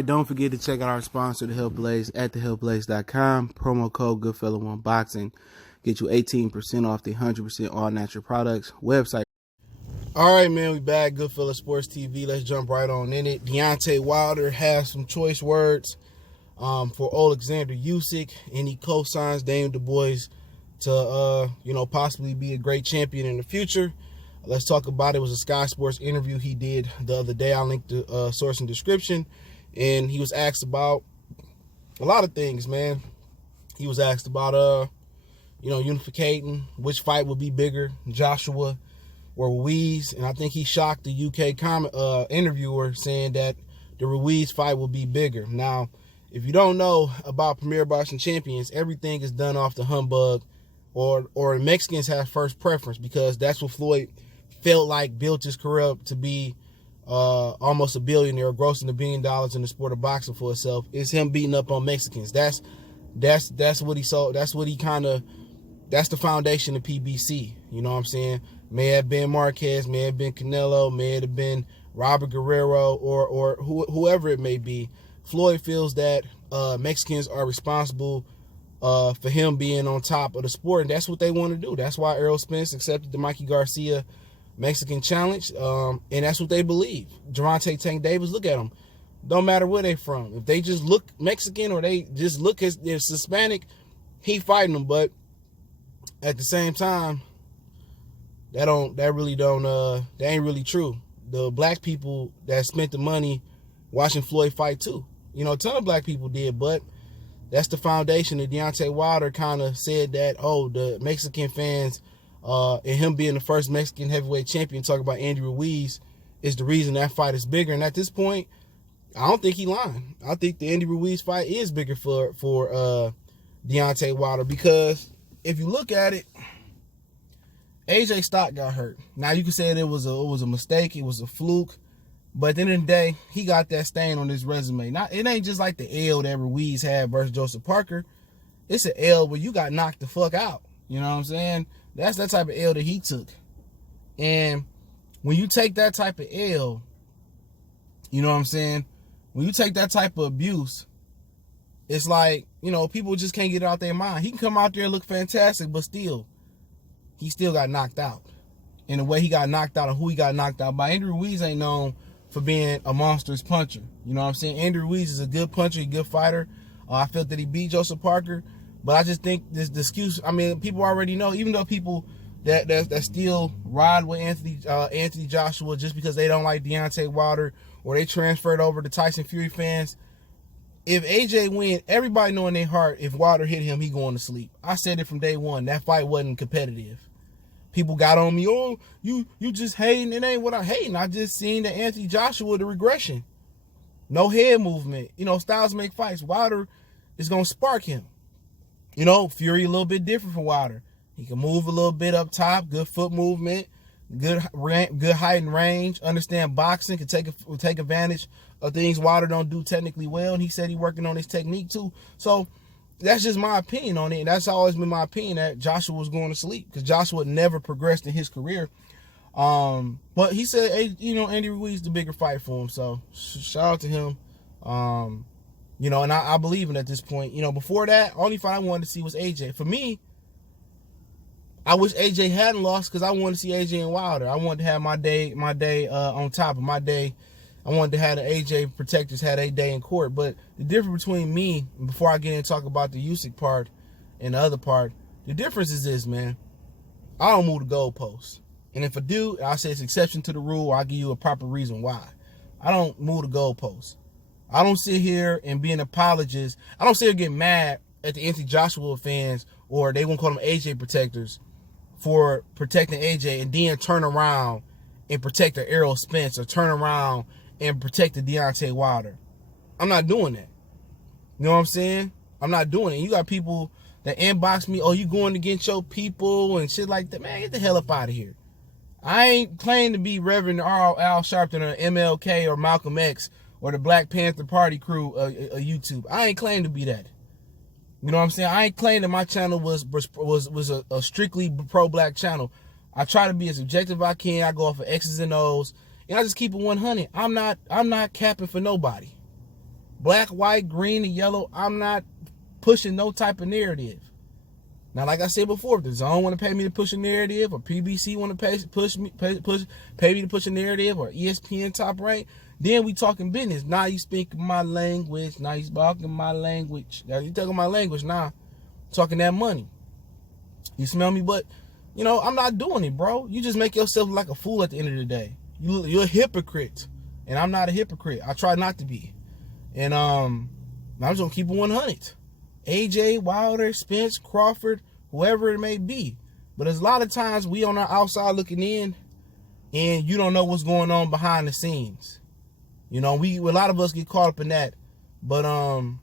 right, don't forget to check out our sponsor, The Health Blaze, at thehealthblaze.com. Promo code Goodfella1Boxing. Get you 18% off the 100% all natural products website. All right, man, we back. Goodfella Sports TV. Let's jump right on in it. Deontay Wilder has some choice words for Alexander Usyk, and he co-signs Dubois to, possibly be a great champion in the future. Let's talk about it. It was a Sky Sports interview he did the other day. I'll link the source and description. And he was asked about a lot of things, man. He was asked about, unificating, which fight would be bigger, Joshua or Ruiz. And I think he shocked the UK interviewer saying that the Ruiz fight will be bigger. Now, if you don't know about Premier Boxing Champions, everything is done off the humbug, or Mexicans have first preference, because that's what Floyd felt like built his career up to be almost a billionaire, grossing $1 billion in the sport of boxing for himself. Is him beating up on Mexicans. That's what he saw. That's what he that's the foundation of PBC. You know what I'm saying? May have been Marquez, may have been Canelo, may have been Robert Guerrero, or whoever it may be. Floyd feels that Mexicans are responsible for him being on top of the sport, and that's what they want to do. That's why Errol Spence accepted the Mikey Garcia Mexican challenge, and that's what they believe. Gervonta Tank Davis, look at them. Don't matter where they from. If they just look Mexican or they just look as Hispanic, he fighting them. But at the same time, that ain't really true. The black people that spent the money watching Floyd fight too. A ton of black people did, but that's the foundation. And Deontay Wilder kind of said that, the Mexican fans, and him being the first Mexican heavyweight champion, talking about Andy Ruiz, is the reason that fight is bigger. And at this point, I don't think he lying. I think the Andy Ruiz fight is bigger for Deontay Wilder, because if you look at it, AJ Stock got hurt. Now you can say it was a mistake, it was a fluke, but at the end of the day, he got that stain on his resume. It ain't just like the L that Ruiz had versus Joseph Parker. It's an L where you got knocked the fuck out. You know what I'm saying? That's that type of L that he took. And when you take that type of L, you know what I'm saying? When you take that type of abuse, it's like, people just can't get it out their mind. He can come out there and look fantastic, but still, he still got knocked out. And the way he got knocked out and who he got knocked out by. Andy Ruiz ain't known for being a monstrous puncher. You know what I'm saying? Andy Ruiz is a good puncher, a good fighter. I felt that he beat Joseph Parker. But I just think the excuse, people already know, even though people that still ride with Anthony Joshua just because they don't like Deontay Wilder, or they transferred over to Tyson Fury fans, if AJ win, everybody know in their heart, if Wilder hit him, he going to sleep. I said it from day one. That fight wasn't competitive. People got on me, you just hating. It ain't what I'm hating. I just seen the Anthony Joshua, the regression. No head movement. Styles make fights. Wilder is going to spark him. Fury a little bit different from Wilder. He can move a little bit up top, good foot movement, good height and range, understand boxing, can take advantage of things Wilder don't do technically well, and he said he's working on his technique too. So that's just my opinion on it, and that's always been my opinion, that Joshua was going to sleep, because Joshua never progressed in his career. But he said, Andy Ruiz the bigger fight for him, so shout out to him. And I believe in at this point. Before that, only fight I wanted to see was AJ. For me, I wish AJ hadn't lost, because I wanted to see AJ and Wilder. I wanted to have my day on top of my day. I wanted to have the AJ protectors had a day in court. But the difference between me, before I get in and talk about the Usyk part and the other part, the difference is this, man. I don't move the goalposts. And if I do, I say it's exception to the rule, or I'll give you a proper reason why. I don't move the goalposts. I don't sit here and be an apologist. I don't sit here and get mad at the Anthony Joshua fans, or they won't call them AJ protectors, for protecting AJ, and then turn around and protect the Errol Spence, or turn around and protect the Deontay Wilder. I'm not doing that. You know what I'm saying? I'm not doing it. You got people that inbox me, you going against your people and shit like that. Man, get the hell up out of here. I ain't claiming to be Reverend Al Sharpton or MLK or Malcolm X or the Black Panther Party crew of YouTube. I ain't claiming to be that. You know what I'm saying? I ain't claiming that my channel was a strictly pro-black channel. I try to be as objective as I can. I go off of X's and O's, and I just keep it 100. I'm not capping for nobody. black, white, green, and yellow. I'm not pushing no type of narrative. Now, like I said before, if the Zone want to pay me to push a narrative, or PBC want to pay me to push a narrative, or ESPN Top Rank, then we talking business. Now you speaking my language. Now you talking my language. Now you talking my language. Now talking that money. You smell me? But you know, I'm not doing it, bro. You just make yourself look like a fool at the end of the day. You're a hypocrite, and I'm not a hypocrite. I try not to be. And I'm just gonna keep it 100. AJ, Wilder, Spence, Crawford, whoever it may be. But there's a lot of times we on our outside looking in, and you don't know what's going on behind the scenes. You know, a lot of us get caught up in that. But and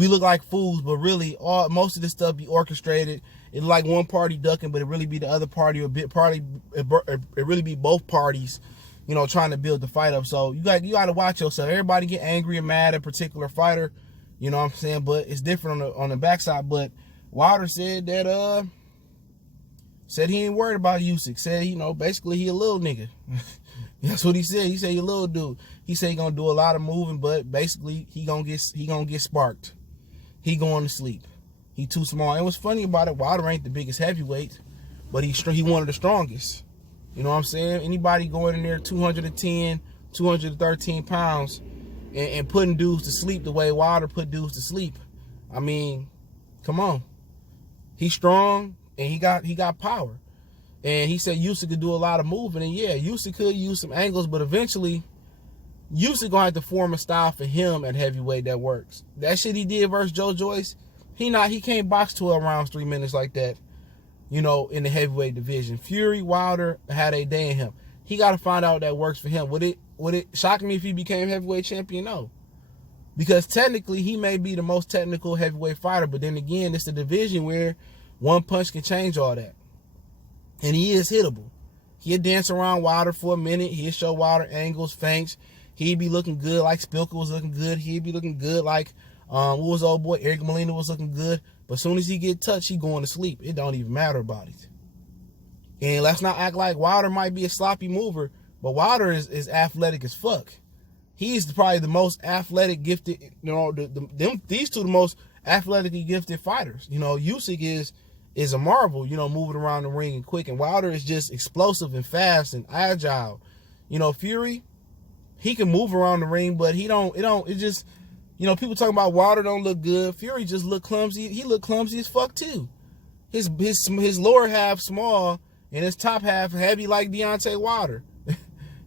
we look like fools, but really most of this stuff be orchestrated. It's like one party ducking, but it really be the other party, or it really be both parties, you know, trying to build the fight up. So you got to watch yourself. Everybody get angry and mad at a particular fighter. You know what I'm saying? But it's different on the backside. But Wilder said that said he ain't worried about Usyk. Said, you know, basically he a little nigga. That's what he said. He said he a little dude. He said he gonna do a lot of moving, but basically he gonna get sparked. He going to sleep. He too small. And what's funny about it, Wilder ain't the biggest heavyweight, but he one of the strongest. You know what I'm saying? Anybody going in there 210, 213 pounds and putting dudes to sleep the way Wilder put dudes to sleep. I mean, come on. He's strong and he got power. And he said Usyk could do a lot of moving. And yeah, Usyk could use some angles, but eventually Usyk gonna have to form a style for him at heavyweight that works. That shit he did versus Joe Joyce, he can't box 12 rounds, 3 minutes like that, you know, in the heavyweight division. Fury, Wilder had a day in him. He got to find out that works for him. Would it shock me if he became heavyweight champion? No. Because technically he may be the most technical heavyweight fighter, but then again, it's a division where one punch can change all that. And he is hittable. He'll dance around Wilder for a minute. He'll show Wilder angles, feints. He'd be looking good like Spilker was looking good. He'd be looking good like what was old boy Eric Molina was looking good. But as soon as he get touched, he going to sleep. It don't even matter about it. And let's not act like Wilder might be a sloppy mover, but Wilder is athletic as fuck. He's probably the most athletic gifted, you know, these two the most athletically gifted fighters. You know, Usyk is a marvel, you know, moving around the ring and quick, and Wilder is just explosive and fast and agile. You know, Fury, he can move around the ring, but it just, you know, people talking about Wilder don't look good. Fury just look clumsy. He look clumsy as fuck too. His lower half small and his top half heavy like Deontay Wilder.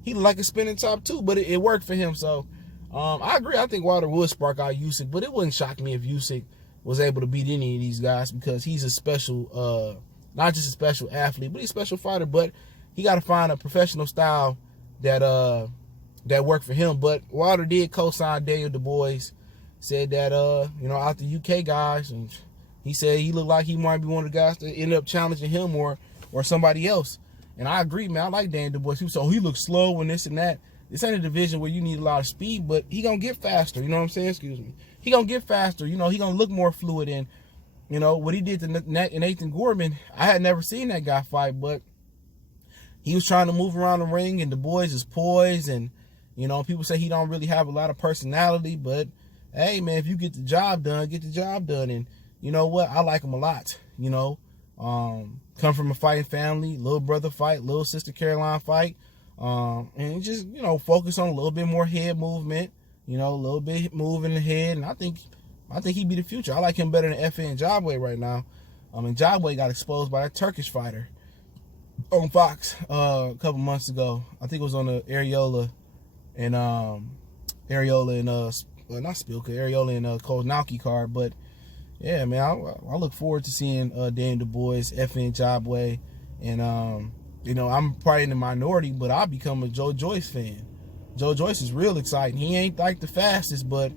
He look like a spinning top too, but it worked for him. So I agree. I think Wilder would spark out Usyk, but it wouldn't shock me if Usyk was able to beat any of these guys, because he's a special, not just a special athlete, but he's a special fighter. But he got to find a professional style that worked for him. But Wilder did co-sign Daniel Dubois. Said that, you know, out the UK guys, and he said he looked like he might be one of the guys that ended up challenging him or somebody else. And I agree, man. I like Dan Dubois. So he looks slow and this and that. This ain't a division where you need a lot of speed, but he gonna get faster. You know what I'm saying? Excuse me. He gonna get faster. You know, he gonna look more fluid. And, you know, what he did to Nathan Gorman, I had never seen that guy fight, but he was trying to move around the ring, and Dubois is poised. And, you know, people say he don't really have a lot of personality, but hey, man, if you get the job done, get the job done. And you know what? I like him a lot. You know, come from a fighting family, little brother fight, little sister Caroline fight. And just, you know, focus on a little bit more head movement, you know, a little bit moving the head. And I think he'd be the future. I like him better than FN Jabway right now. And Jabway got exposed by that Turkish fighter on Fox a couple months ago. I think it was on the Areola and not Spilker, Areola and Koznowski card. But yeah, man, I look forward to seeing Daniel Dubois, FN Jabway, and you know, I'm probably in the minority, but I'll become a Joe Joyce fan. Joe Joyce is real exciting. He ain't like the fastest, but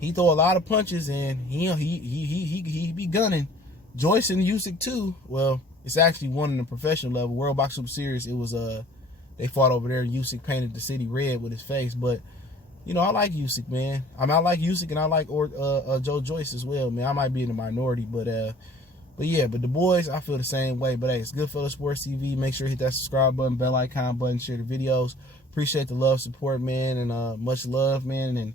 he throw a lot of punches, and he be gunning. Joyce and Usyk too. Well, it's actually one in the professional level. World Box Super Series, it was they fought over there. Usyk painted the city red with his face, but you know, I like Usyk, man. I like Usyk, and I like Joe Joyce as well, man. I might be in the minority, but yeah, but the boys, I feel the same way. But hey, it's Goodfellas Sports TV. Make sure you hit that subscribe button, bell icon button, share the videos. Appreciate the love, support, man, and much love, man. And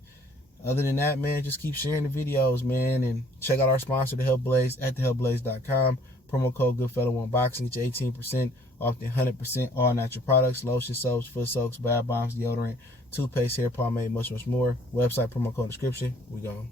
Other than that, man, just keep sharing the videos, man, and check out our sponsor, The Health Blaze, at thehealthblaze.com. Promo code GoodFellow1Boxing. Get you 18% off the 100% all natural products, lotion, soaps, foot soaks, bath bombs, deodorant, toothpaste, hair pomade, much more. Website, promo code description. We gone.